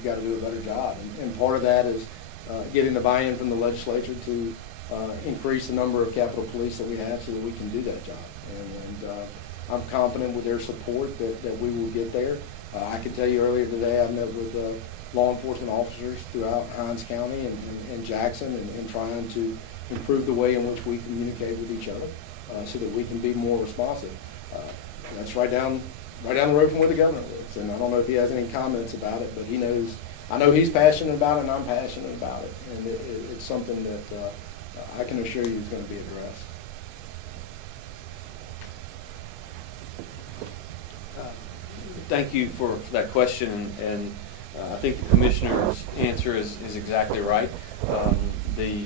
we've got to do a better job. And part of that is getting the buy-in from the legislature to increase the number of Capitol Police that we have so that we can do that job. And I'm confident with their support that we will get there. I can tell you earlier today I met with law enforcement officers throughout Hinds County and Jackson and trying to improve the way in which we communicate with each other so that we can be more responsive. That's right down the road from where the governor lives. And I don't know if he has any comments about it, but he knows. I know he's passionate about it, and I'm passionate about it. And it's something that I can assure you is going to be addressed. Thank you for that question, and I think the commissioner's answer is exactly right. The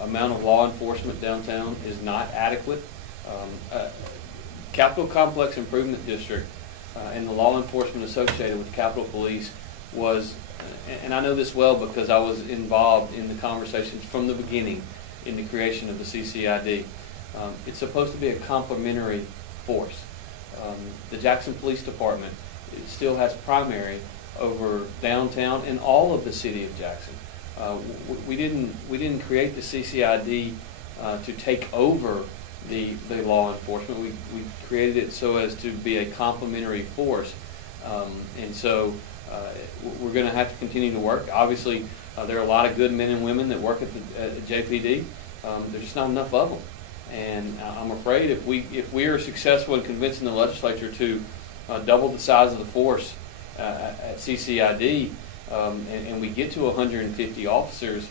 amount of law enforcement downtown is not adequate. Capitol Complex Improvement District and the law enforcement associated with Capitol Police was, and I know this well because I was involved in the conversations from the beginning in the creation of the CCID. It's supposed to be a complementary force. The Jackson Police Department still has primary over downtown and all of the city of Jackson. We didn't create the CCID to take over the law enforcement. We created it so as to be a complementary force, and so we're going to have to continue to work. Obviously, there are a lot of good men and women that work at the JPD. There's just not enough of them, and I'm afraid if we are successful in convincing the legislature to double the size of the force at CCID, and we get to 150 officers.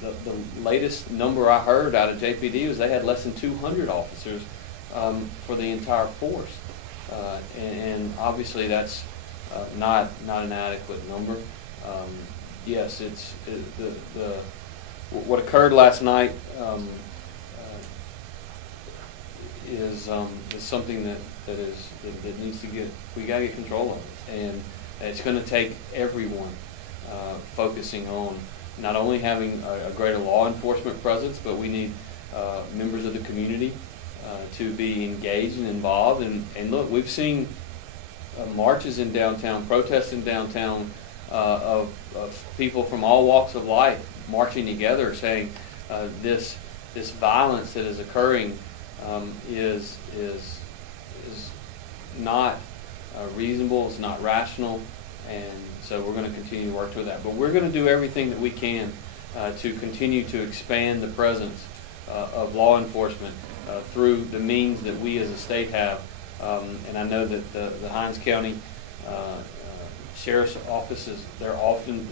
The latest number I heard out of JPD was they had less than 200 officers for the entire force, and obviously that's not an adequate number. Yes, what occurred last night is something that needs to we got to get control of it, and it's going to take everyone focusing on not only having a greater law enforcement presence, but we need members of the community to be engaged and involved. And look, we've seen marches in downtown, protests in downtown of people from all walks of life marching together, saying this violence that is occurring is not reasonable, it's not rational, and so we're going to continue to work toward that. But we're going to do everything that we can to continue to expand the presence of law enforcement through the means that we as a state have. And I know that the Hinds County Sheriff's offices, they're often,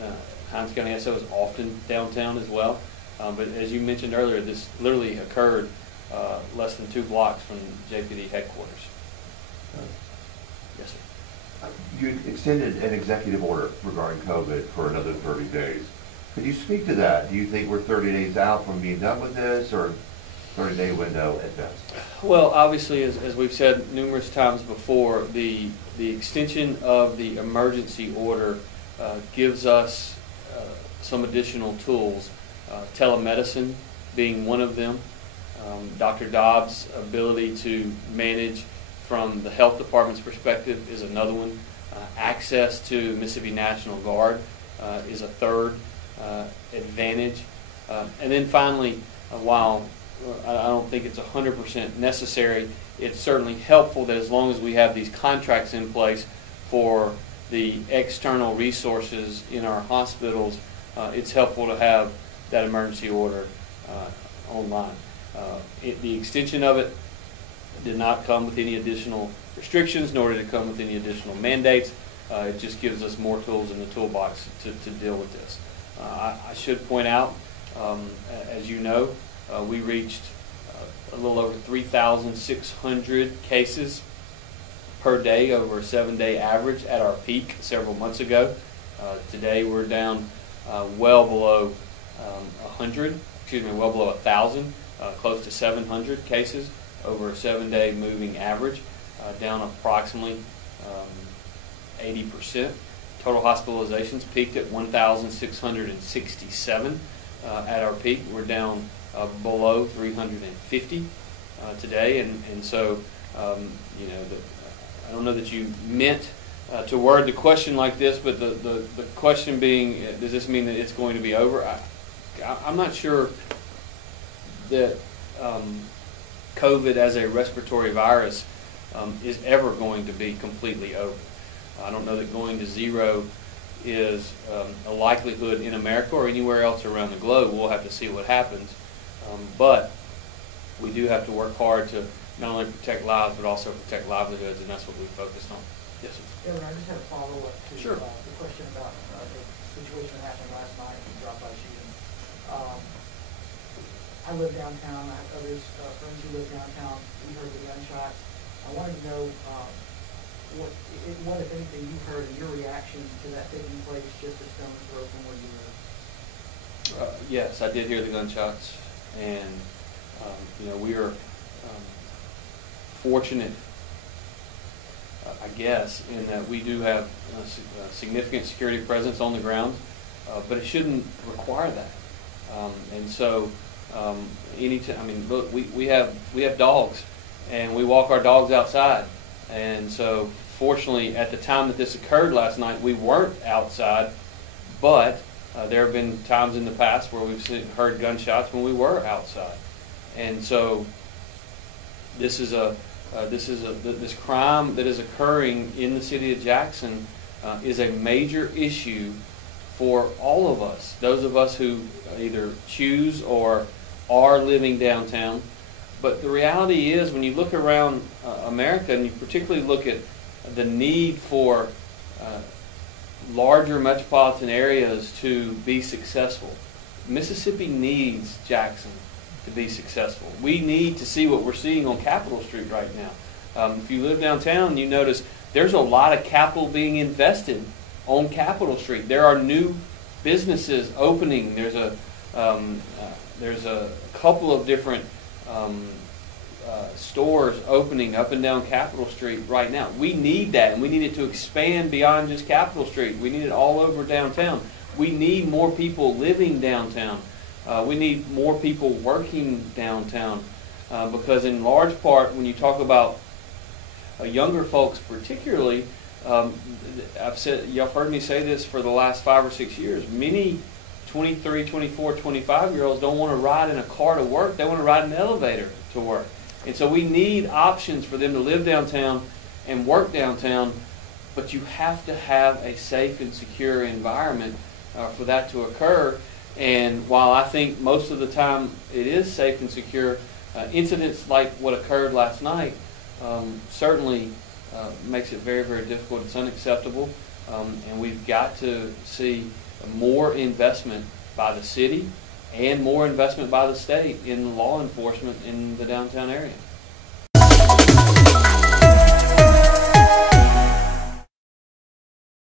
Hinds County SO is often downtown as well. But as you mentioned earlier, this literally occurred less than 2 blocks from JPD headquarters. Yes, sir. You extended an executive order regarding COVID for another 30 days. Could you speak to that? Do you think we're 30 days out from being done with this, or 30-day window at best? Well, obviously, as we've said numerous times before, the extension of the emergency order gives us some additional tools, telemedicine being one of them. Dr. Dobbs' ability to manage from the health department's perspective is another one. Access to Mississippi National Guard is a third advantage. And then finally, while I don't think it's 100% necessary, it's certainly helpful that as long as we have these contracts in place for the external resources in our hospitals, it's helpful to have that emergency order online. The extension of it did not come with any additional restrictions, nor did it come with any additional mandates. It just gives us more tools in the toolbox to deal with this. I should point out, as you know, we reached a little over 3,600 cases per day over a 7-day average at our peak several months ago. Today we're down well below 1,000, close to 700 cases over a 7-day moving average, down approximately 80%. Total hospitalizations peaked at 1,667 at our peak. We're down below 350 today, and so I don't know that you meant to word the question like this, but the question being, does this mean that it's going to be over? I'm not sure that COVID as a respiratory virus is ever going to be completely over. I don't know that going to zero is a likelihood in America or anywhere else around the globe. We'll have to see what happens. But we do have to work hard to not only protect lives, but also protect livelihoods, and that's what we focused on. Yes, sir. Evan, I just had a follow-up to Sure. The question about the situation that happened last night, the drop-by shooting. I live downtown. I have others, friends who live downtown. We heard the gunshots. I wanted to know what, if anything, you heard and your reaction to that taking place just a stone's throw from where you live. Yes, I did hear the gunshots, and we are fortunate, I guess, in that we do have a significant security presence on the ground, but it shouldn't require that. And so, look, we have dogs, and we walk our dogs outside, and so fortunately, at the time that this occurred last night, we weren't outside, but there have been times in the past where we've heard gunshots when we were outside, and so this crime that is occurring in the city of Jackson is a major issue for all of us, those of us who either choose or are living downtown. But the reality is, when you look around America, and you particularly look at the need for larger metropolitan areas to be successful, Mississippi needs Jackson to be successful. We need to see what we're seeing on Capitol Street right now. If you live downtown, you notice there's a lot of capital being invested on Capitol Street. There are new businesses opening. There's a couple of different stores opening up and down Capitol Street right now. We need that, and we need it to expand beyond just Capitol Street. We need it all over downtown. We need more people living downtown. We need more people working downtown, because in large part, when you talk about younger folks particularly, y'all heard me say this for the last 5 or 6 years, many 23, 24, 25-year-olds don't want to ride in a car to work. They want to ride in an elevator to work. And so we need options for them to live downtown and work downtown, but you have to have a safe and secure environment for that to occur. And while I think most of the time it is safe and secure, incidents like what occurred last night certainly makes it very, very difficult. It's unacceptable, and we've got to see more investment by the city and more investment by the state in law enforcement in the downtown area.